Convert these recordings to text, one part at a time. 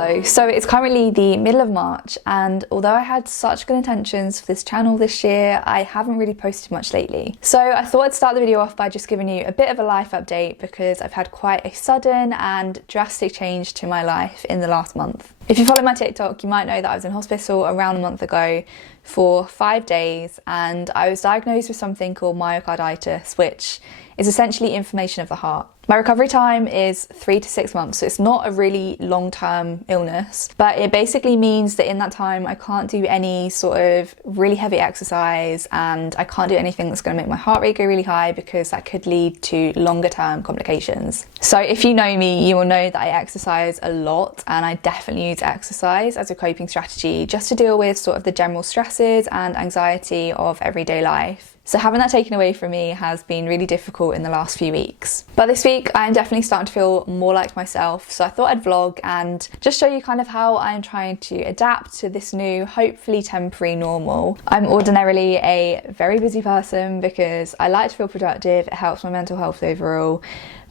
Hello, so it's currently the middle of March, and although I had such good intentions for this channel this year, I haven't really posted much lately. So I thought I'd start the video off by just giving you a bit of a life update because I've had quite a sudden and drastic change to my life in the last month. If you follow my TikTok, you might know that I was in hospital around a month ago for 5 days, and I was diagnosed with something called myocarditis, which is essentially inflammation of the heart. My recovery time is 3 to 6 months, so it's not a really long-term illness, but it basically means that in that time I can't do any sort of really heavy exercise, and I can't do anything that's going to make my heart rate go really high because that could lead to longer-term complications. So if you know me, you will know that I exercise a lot, and I definitely use exercise as a coping strategy just to deal with sort of the general stresses and anxiety of everyday life. So having that taken away from me has been really difficult in the last few weeks. But this week I'm definitely starting to feel more like myself, so I thought I'd vlog and just show you kind of how I'm trying to adapt to this new, hopefully temporary normal. I'm ordinarily a very busy person because I like to feel productive, it helps my mental health overall.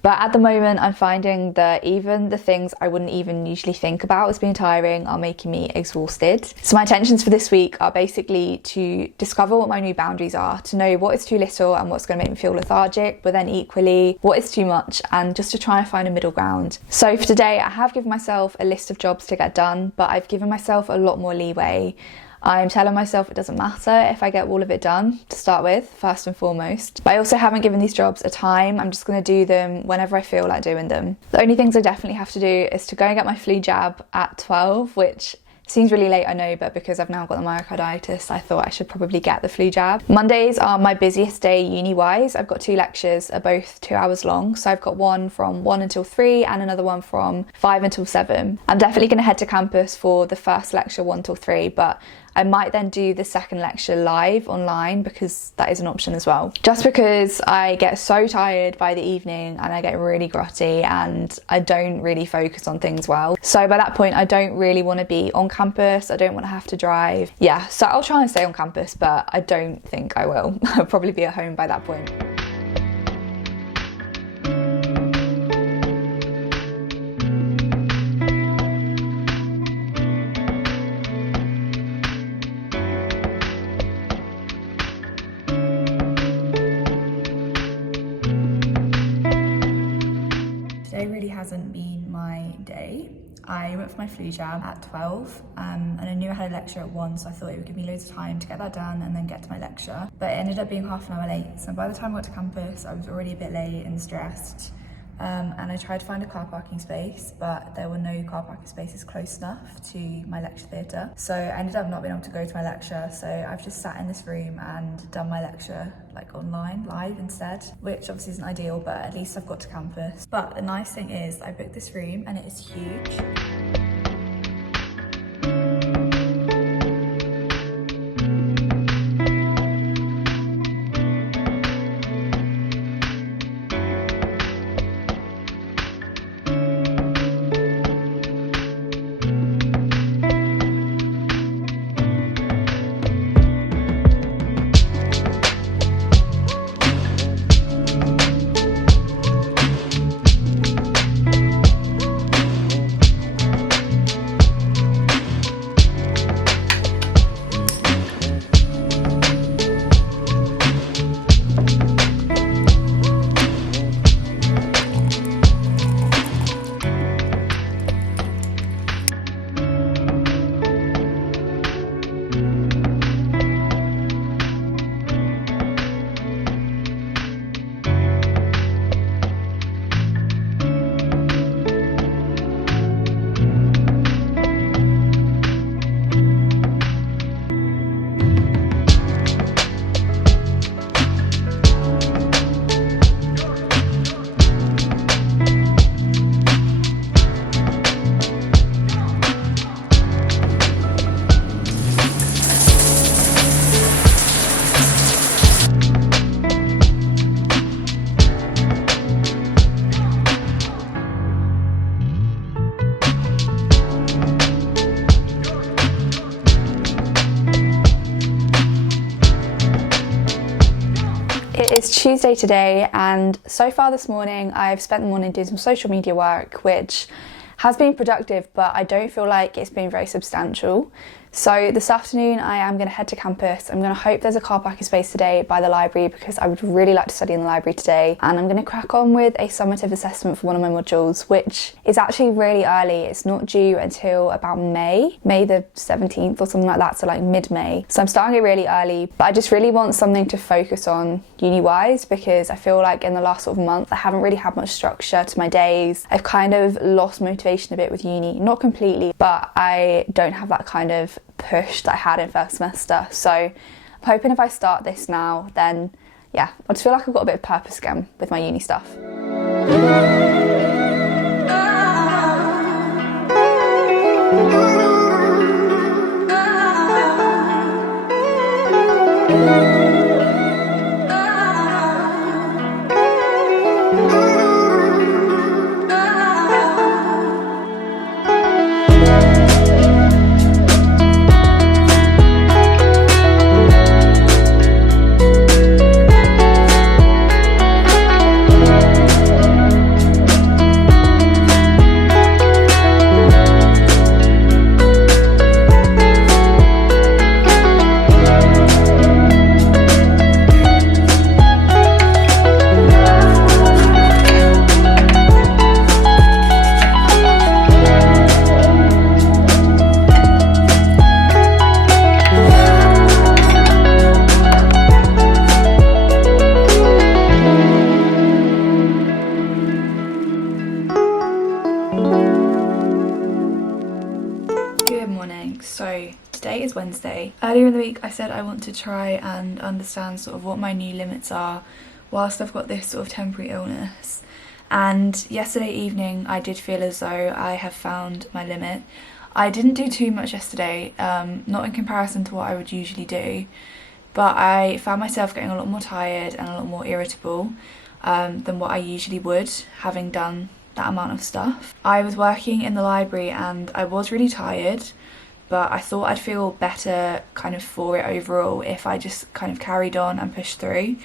But at the moment, I'm finding that even the things I wouldn't even usually think about as being tiring are making me exhausted. So my intentions for this week are basically to discover what my new boundaries are, to know what is too little and what's going to make me feel lethargic, but then equally what is too much, and just to try and find a middle ground. So for today, I have given myself a list of jobs to get done, but I've given myself a lot more leeway. I'm telling myself it doesn't matter if I get all of it done to start with, first and foremost. But I also haven't given these jobs a time. I'm just going to do them whenever I feel like doing them. The only things I definitely have to do is to go and get my flu jab at 12, which seems really late, I know, but because I've now got the myocarditis, I thought I should probably get the flu jab. Mondays are my busiest day uni-wise. I've got 2 lectures, are both 2 hours long. So I've got one from 1 until 3 and another one from 5 until 7. I'm definitely going to head to campus for the first lecture 1 till 3, but I might then do the second lecture live online because that is an option as well. Just because I get so tired by the evening and I get really grotty and I don't really focus on things well. So by that point, I don't really want to be on campus. I don't want to have to drive. Yeah, so I'll try and stay on campus, but I don't think I will. I'll probably be at home by that point. Today really hasn't been my day. I went for my flu jab at 12 and I knew I had a lecture at 1, so I thought it would give me loads of time to get that done and then get to my lecture. But it ended up being half an hour late, so by the time I got to campus I was already a bit late and stressed. And I tried to find a car parking space, but there were no car parking spaces close enough to my lecture theatre. So I ended up not being able to go to my lecture, so I've just sat in this room and done my lecture like online, live instead, which obviously isn't ideal, but at least I've got to campus. But the nice thing is I booked this room and it is huge. It's Tuesday today, and so far this morning I've spent the morning doing some social media work, which has been productive, but I don't feel like it's been very substantial. So this afternoon I am going to head to campus. I'm going to hope there's a car parking space today by the library because I would really like to study in the library today. And I'm going to crack on with a summative assessment for one of my modules, which is actually really early. It's not due until about May the 17th or something like that, so like mid-May. So I'm starting it really early, but I just really want something to focus on uni-wise because I feel like in the last sort of month I haven't really had much structure to my days. I've kind of lost motivation a bit with uni, not completely, but I don't have that kind of push that I had in first semester. So I'm hoping if I start this now, then yeah, I just feel like I've got a bit of purpose again with my uni stuff. So today is Wednesday. Earlier in the week I said I want to try and understand sort of what my new limits are whilst I've got this sort of temporary illness. And yesterday evening I did feel as though I have found my limit. I didn't do too much yesterday, not in comparison to what I would usually do, but I found myself getting a lot more tired and a lot more irritable than what I usually would, having done that amount of stuff. I was working in the library and I was really tired, but I thought I'd feel better kind of for it overall if I just kind of carried on and pushed through.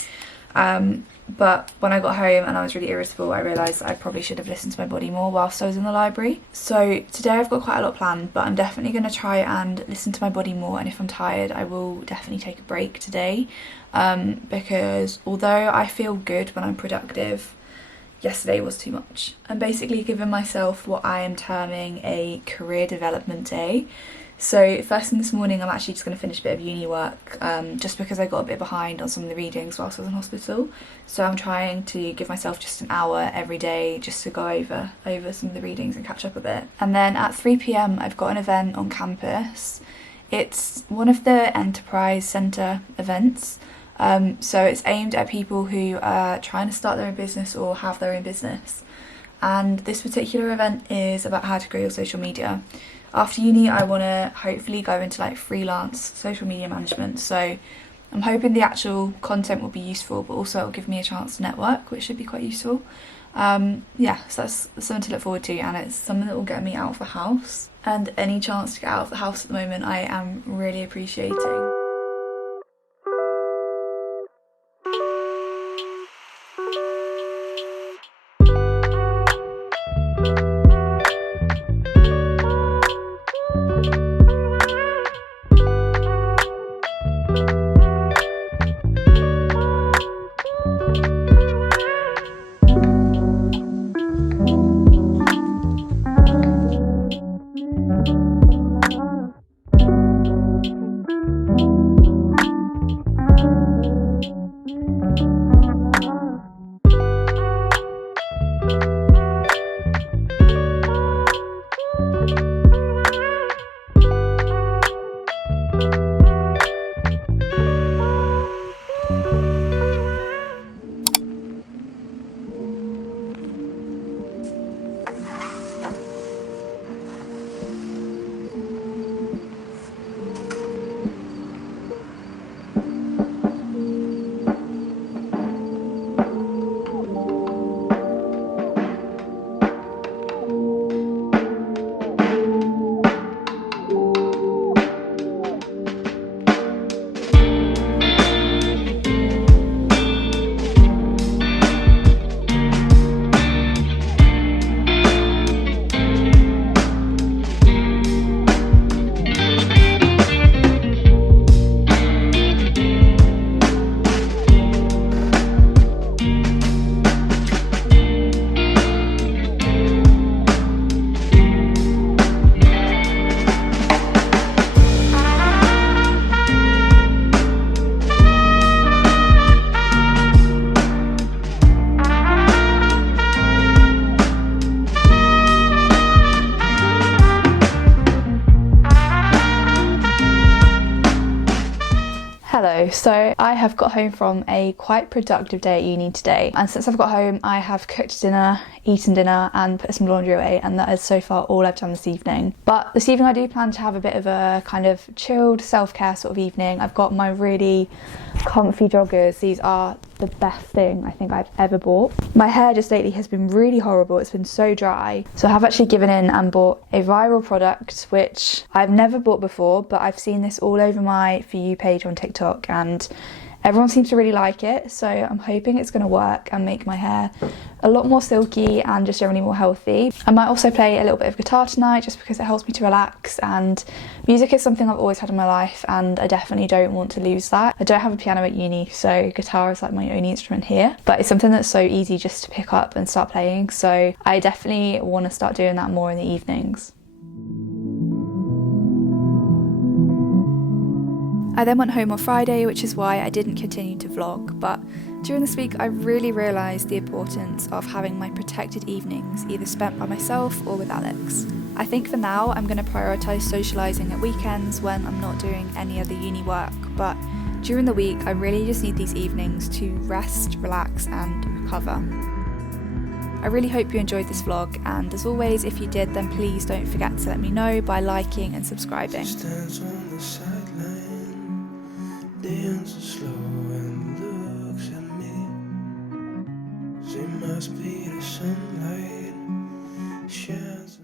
But when I got home and I was really irritable, I realised I probably should have listened to my body more whilst I was in the library. So today I've got quite a lot planned, but I'm definitely going to try and listen to my body more, and if I'm tired I will definitely take a break today, because although I feel good when I'm productive, yesterday was too much. I'm basically giving myself what I am terming a career development day. So first thing this morning I'm actually just going to finish a bit of uni work, just because I got a bit behind on some of the readings whilst I was in hospital. So I'm trying to give myself just an hour every day just to go over some of the readings and catch up a bit. And then at 3 PM I've got an event on campus. It's one of the Enterprise Centre events. So it's aimed at people who are trying to start their own business or have their own business. And this particular event is about how to grow your social media. After uni I want to hopefully go into like freelance social media management, so I'm hoping the actual content will be useful, but also it'll give me a chance to network, which should be quite useful. Yeah, so that's something to look forward to, and it's something that will get me out of the house, and any chance to get out of the house at the moment I am really appreciating. So I have got home from a quite productive day at uni today, and since I've got home I have cooked dinner, eaten dinner and put some laundry away, and that is so far all I've done this evening. But this evening I do plan to have a bit of a kind of chilled self-care sort of evening. I've got my really comfy joggers. These are the best thing I think I've ever bought. My hair just lately has been really horrible, it's been so dry, so I have actually given in and bought a viral product which I've never bought before, but I've seen this all over my For You page on TikTok and everyone seems to really like it, so I'm hoping it's going to work and make my hair a lot more silky and just generally more healthy. I might also play a little bit of guitar tonight just because it helps me to relax, and music is something I've always had in my life and I definitely don't want to lose that. I don't have a piano at uni, so guitar is like my only instrument here, but it's something that's so easy just to pick up and start playing, so I definitely want to start doing that more in the evenings. I then went home on Friday, which is why I didn't continue to vlog, but during this week I really realised the importance of having my protected evenings either spent by myself or with Alex. I think for now I'm going to prioritise socialising at weekends when I'm not doing any other uni work, but during the week I really just need these evenings to rest, relax and recover. I really hope you enjoyed this vlog, and as always, if you did, then please don't forget to let me know by liking and subscribing. Dances slow and looks at me. She must be the sunlight. Shines